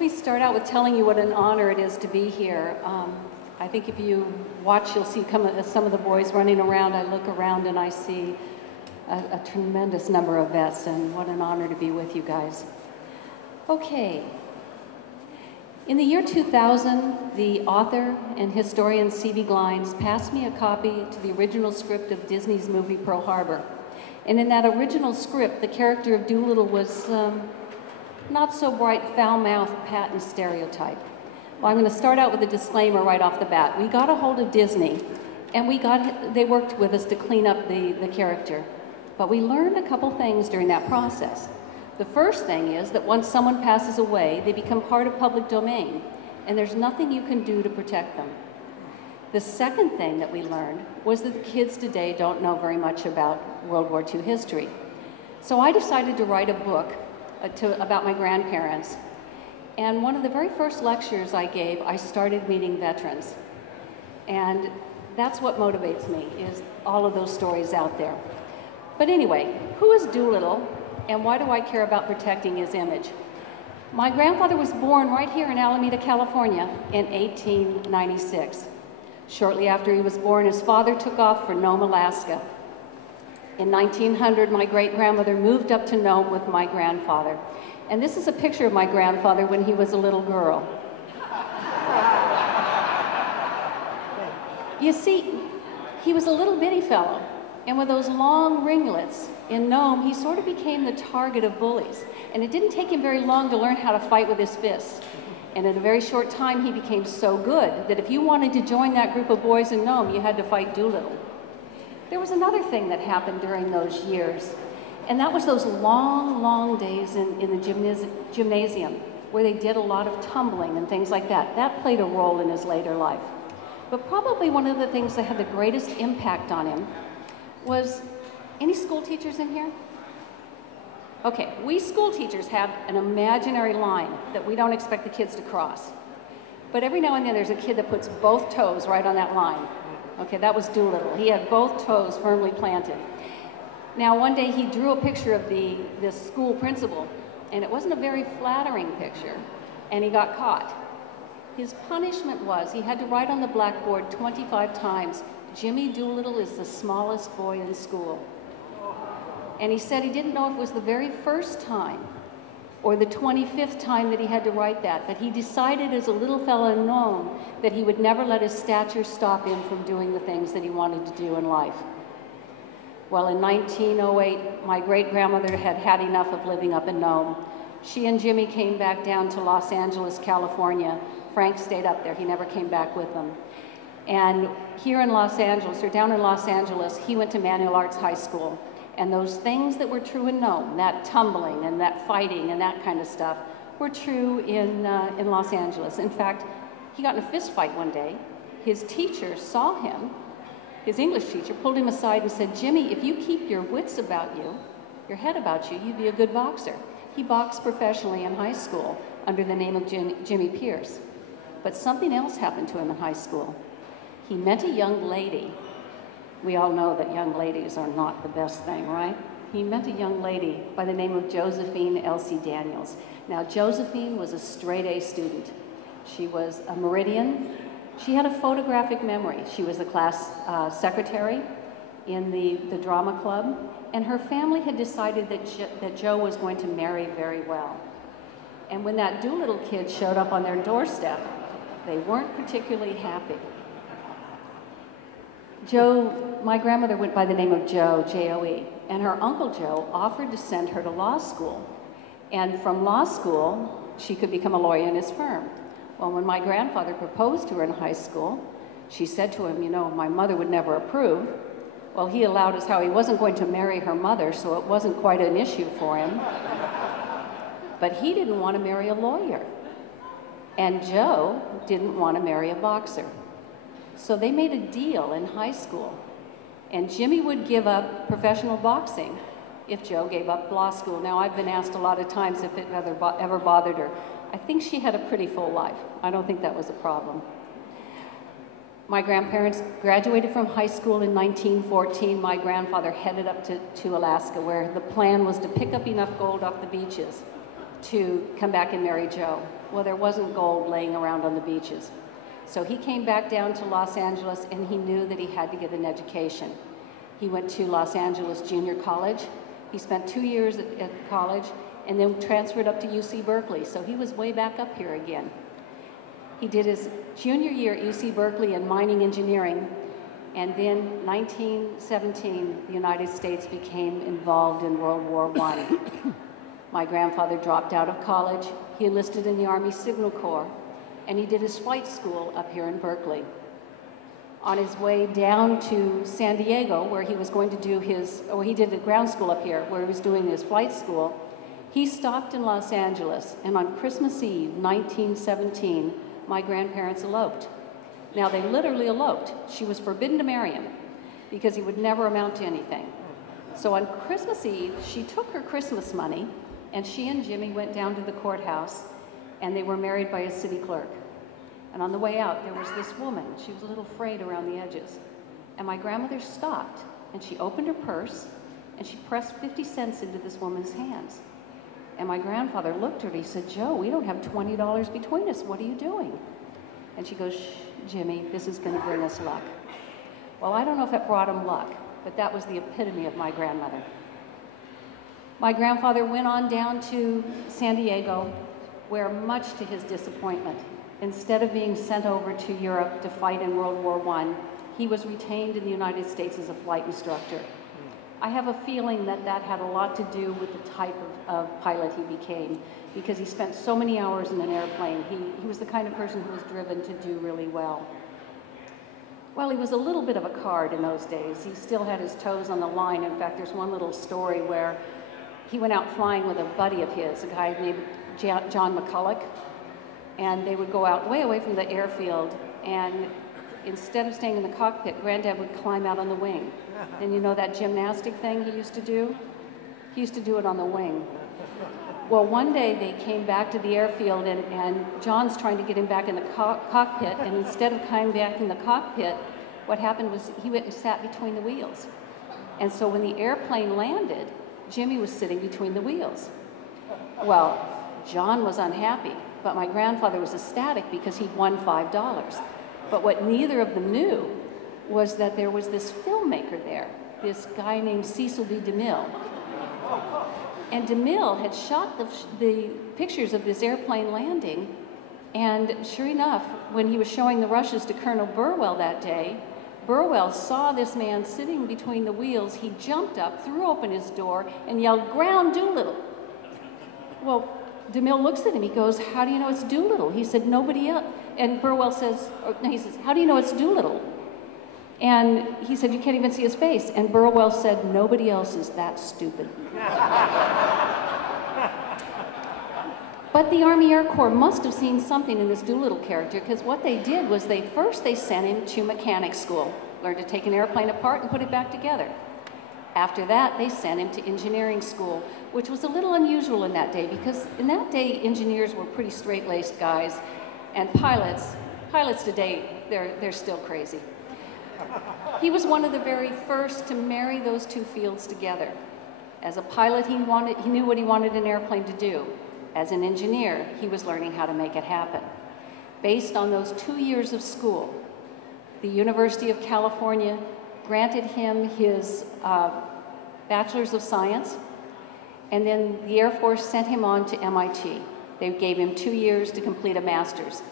Let me start out with telling you what an honor it is to be here. I think if you watch, you'll see some of the boys running around. I look around and I see a tremendous number of vets, and what an honor to be with you guys. Okay. In the year 2000, the author and historian C.B. Glines passed me a copy to the original script of Disney's movie Pearl Harbor. And in that original script, the character of Doolittle was not so bright, foul-mouthed, patent stereotype. Well, I'm going to start out with a disclaimer right off the bat. We got a hold of Disney, and they worked with us to clean up the character. But we learned a couple things during that process. The first thing is that once someone passes away, they become part of public domain, and there's nothing you can do to protect them. The second thing that we learned was that the kids today don't know very much about World War II history. So I decided to write a book about my grandparents. And one of the very first lectures I gave, I started meeting veterans. And that's what motivates me, is all of those stories out there. But anyway, who is Doolittle, and why do I care about protecting his image? My grandfather was born right here in Alameda, California in 1896. Shortly after he was born, his father took off for Nome, Alaska. In 1900, my great-grandmother moved up to Nome with my grandfather. And this is a picture of my grandfather when he was a little girl. You see, he was a little bitty fellow, and with those long ringlets in Nome, he sort of became the target of bullies. And it didn't take him very long to learn how to fight with his fists. And in a very short time, he became so good that if you wanted to join that group of boys in Nome, you had to fight Doolittle. There was another thing that happened during those years, and that was those long, long days in the gymnasium, where they did a lot of tumbling and things like that. That played a role in his later life. But probably one of the things that had the greatest impact on him was, any school teachers in here? Okay, we school teachers have an imaginary line that we don't expect the kids to cross. But every now and then there's a kid that puts both toes right on that line. Okay, that was Doolittle. He had both toes firmly planted. Now, one day he drew a picture of this school principal, and it wasn't a very flattering picture, and he got caught. His punishment was he had to write on the blackboard 25 times, "Jimmy Doolittle is the smallest boy in school." And he said he didn't know if it was the very first time or the 25th time that he had to write that, but he decided as a little fellow in Nome that he would never let his stature stop him from doing the things that he wanted to do in life. Well, in 1908, my great-grandmother had had enough of living up in Nome. She and Jimmy came back down to Los Angeles, California. Frank stayed up there. He never came back with them. And here in Los Angeles, or down in Los Angeles, he went to Manual Arts High School. And those things that were true in Nome, that tumbling and that fighting and that kind of stuff, were true in Los Angeles. In fact, he got in a fist fight one day. His teacher saw him, his English teacher, pulled him aside and said, "Jimmy, if you keep your wits about you, your head about you, you'd be a good boxer." He boxed professionally in high school under the name of Jimmy Pierce. But something else happened to him in high school. He met a young lady. We all know that young ladies are not the best thing, right? He met a young lady by the name of Josephine Elsie Daniels. Now, Josephine was a straight-A student. She was a Meridian. She had a photographic memory. She was the class secretary in the drama club, and her family had decided that Joe was going to marry very well. And when that Doolittle kid showed up on their doorstep, they weren't particularly happy. Joe, my grandmother went by the name of Joe, J-O-E, and her Uncle Joe offered to send her to law school. And from law school, she could become a lawyer in his firm. Well, when my grandfather proposed to her in high school, she said to him, "You know, my mother would never approve." Well, he allowed us how he wasn't going to marry her mother, so it wasn't quite an issue for him. But he didn't want to marry a lawyer. And Joe didn't want to marry a boxer. So they made a deal in high school. And Jimmy would give up professional boxing if Joe gave up law school. Now, I've been asked a lot of times if it ever bothered her. I think she had a pretty full life. I don't think that was a problem. My grandparents graduated from high school in 1914. My grandfather headed up to Alaska, where the plan was to pick up enough gold off the beaches to come back and marry Joe. Well, there wasn't gold laying around on the beaches. So he came back down to Los Angeles, and he knew that he had to get an education. He went to Los Angeles Junior College. He spent 2 years at college and then transferred up to UC Berkeley. So he was way back up here again. He did his junior year at UC Berkeley in mining engineering, and then 1917, the United States became involved in World War I. My grandfather dropped out of college. He enlisted in the Army Signal Corps, and he did his flight school up here in Berkeley. On his way down to San Diego, where he was going to do he did a ground school up here, where he was doing his flight school, he stopped in Los Angeles, and on Christmas Eve, 1917, my grandparents eloped. Now, they literally eloped. She was forbidden to marry him because he would never amount to anything. So on Christmas Eve, she took her Christmas money, and she and Jimmy went down to the courthouse, and they were married by a city clerk. And on the way out, there was this woman. She was a little frayed around the edges. And my grandmother stopped, and she opened her purse, and she pressed 50 cents into this woman's hands. And my grandfather looked at her, he said, "Joe, we don't have $20 between us. What are you doing?" And she goes, "Shh, Jimmy, this is going to bring us luck." Well, I don't know if it brought him luck, but that was the epitome of my grandmother. My grandfather went on down to San Diego, where, much to his disappointment, instead of being sent over to Europe to fight in World War I, he was retained in the United States as a flight instructor. I have a feeling that that had a lot to do with the type of pilot he became, because he spent so many hours in an airplane. He was the kind of person who was driven to do really well. Well, he was a little bit of a card in those days. He still had his toes on the line. In fact, there's one little story where he went out flying with a buddy of his, a guy named John McCulloch, and they would go out way away from the airfield, and instead of staying in the cockpit, Granddad would climb out on the wing. And you know that gymnastic thing he used to do? He used to do it on the wing. Well, one day they came back to the airfield, and John's trying to get him back in the cockpit, and instead of coming back in the cockpit, what happened was he went and sat between the wheels. And so when the airplane landed, Jimmy was sitting between the wheels. Well, John was unhappy, but my grandfather was ecstatic because he'd won $5. But what neither of them knew was that there was this filmmaker there, this guy named Cecil B. DeMille. And DeMille had shot the pictures of this airplane landing, and sure enough, when he was showing the rushes to Colonel Burwell that day, Burwell saw this man sitting between the wheels. He jumped up, threw open his door, and yelled, "Ground Doolittle!" Well, DeMille looks at him, he goes, "How do you know it's Doolittle?" He said, "Nobody else." And Burwell says, he says, "How do you know it's Doolittle?" And he said, "You can't even see his face." And Burwell said, "Nobody else is that stupid." But the Army Air Corps must have seen something in this Doolittle character, because what they did was they sent him to mechanic school, learned to take an airplane apart and put it back together. After that, they sent him to engineering school, which was a little unusual in that day, because in that day, engineers were pretty straight-laced guys, and pilots today, they're still crazy. He was one of the very first to marry those two fields together. As a pilot, he knew what he wanted an airplane to do. As an engineer, he was learning how to make it happen. Based on those 2 years of school, the University of California granted him his Bachelor's of Science, and then the Air Force sent him on to MIT. They gave him 2 years to complete a master's.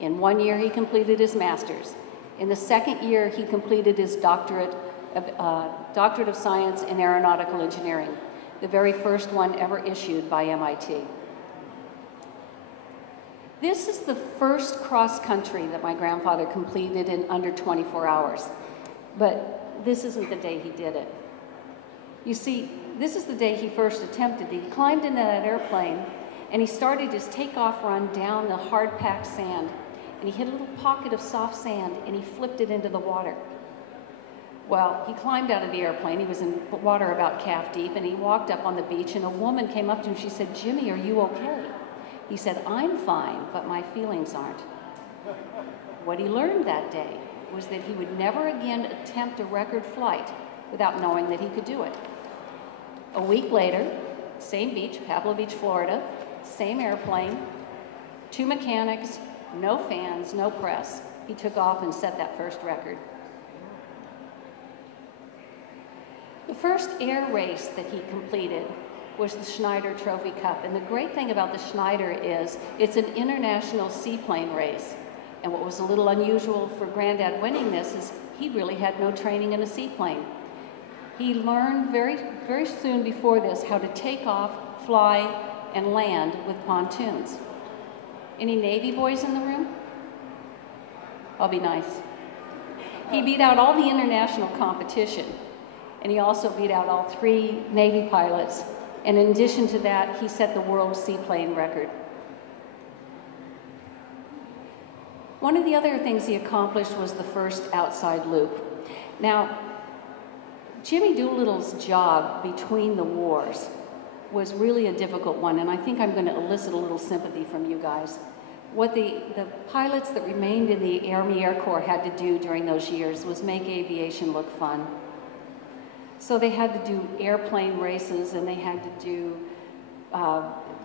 In 1 year, he completed his master's. In the second year, he completed his doctorate of Science in Aeronautical Engineering, the very first one ever issued by MIT. This is the first cross-country that my grandfather completed in under 24 hours. But this isn't the day he did it. You see, this is the day he first attempted it. He climbed into that airplane, and he started his takeoff run down the hard-packed sand. And he hit a little pocket of soft sand, and he flipped it into the water. Well, he climbed out of the airplane. He was in water about calf deep, and he walked up on the beach, and a woman came up to him. She said, "Jimmy, are you okay?" He said, "I'm fine, but my feelings aren't." What he learned that day was that he would never again attempt a record flight without knowing that he could do it. A week later, same beach, Pablo Beach, Florida, same airplane, 2 mechanics, no fans, no press. He took off and set that first record. The first air race that he completed was the Schneider Trophy Cup. And the great thing about the Schneider is it's an international seaplane race. And what was a little unusual for Granddad winning this is he really had no training in a seaplane. He learned very, very soon before this how to take off, fly, and land with pontoons. Any Navy boys in the room? I'll be nice. He beat out all the international competition, and he also beat out all 3 Navy pilots. And in addition to that, he set the world seaplane record. One of the other things he accomplished was the first outside loop. Now, Jimmy Doolittle's job between the wars was really a difficult one, and I think I'm going to elicit a little sympathy from you guys. What the pilots that remained in the Army Air Corps had to do during those years was make aviation look fun. So they had to do airplane races, and they had to do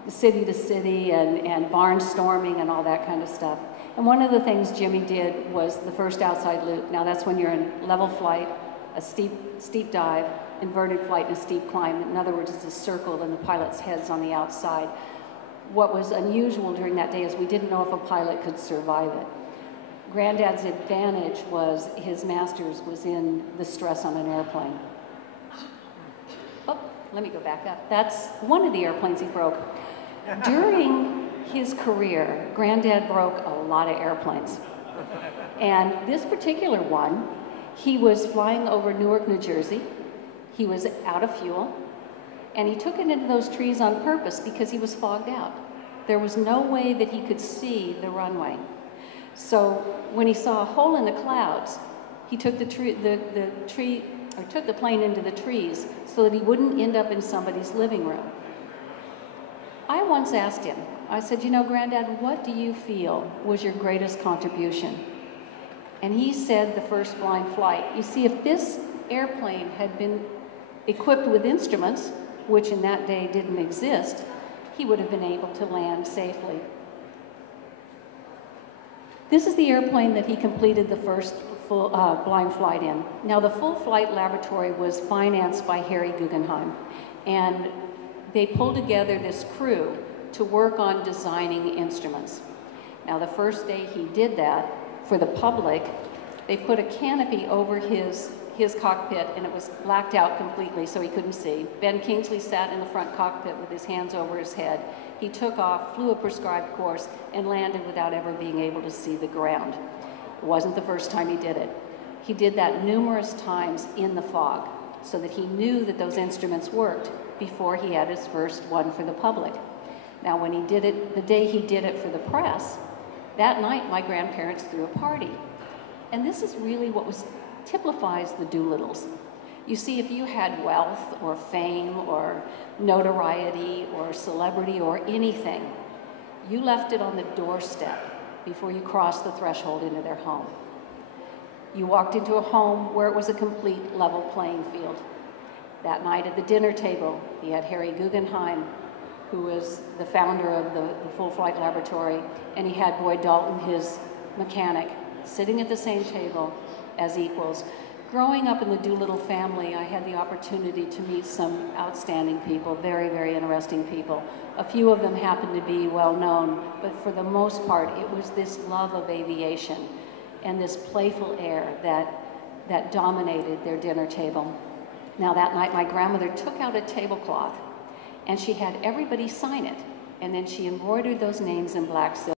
city to city and barnstorming and all that kind of stuff. And one of the things Jimmy did was the first outside loop. Now that's when you're in level flight, a steep dive, inverted flight, and a steep climb. In other words, it's a circle and the pilot's head's on the outside. What was unusual during that day is we didn't know if a pilot could survive it. Granddad's advantage was his master's was in the stress on an airplane. Oh, let me go back up. That's one of the airplanes he broke. During his career, Granddad broke a lot of airplanes. And this particular one, he was flying over Newark, New Jersey. He was out of fuel, and he took it into those trees on purpose because he was fogged out. There was no way that he could see the runway. So when he saw a hole in the clouds, he took took the plane into the trees so that he wouldn't end up in somebody's living room. I once asked him, I said, you know, Granddad, what do you feel was your greatest contribution? And he said the first blind flight. You see, if this airplane had been equipped with instruments, which in that day didn't exist, he would have been able to land safely. This is the airplane that he completed the first full blind flight in. Now, the full flight laboratory was financed by Harry Guggenheim, and they pulled together this crew to work on designing instruments. Now, the first day he did that, for the public, they put a canopy over his cockpit, and it was blacked out completely so he couldn't see. Ben Kingsley sat in the front cockpit with his hands over his head. He took off, flew a prescribed course, and landed without ever being able to see the ground. It wasn't the first time he did it. He did that numerous times in the fog so that he knew that those instruments worked before he had his first one for the public. Now, when he did it, the day he did it for the press, that night my grandparents threw a party. And this is really what typifies the Doolittles. You see, if you had wealth or fame or notoriety or celebrity or anything, you left it on the doorstep before you crossed the threshold into their home. You walked into a home where it was a complete level playing field. That night at the dinner table, he had Harry Guggenheim, who was the founder of the Full Flight Laboratory, and he had Boyd Dalton, his mechanic, sitting at the same table as equals. Growing up in the Doolittle family, I had the opportunity to meet some outstanding people, very, very interesting people. A few of them happened to be well known, but for the most part, it was this love of aviation and this playful air that dominated their dinner table. Now, that night, my grandmother took out a tablecloth, and she had everybody sign it, and then she embroidered those names in black silk.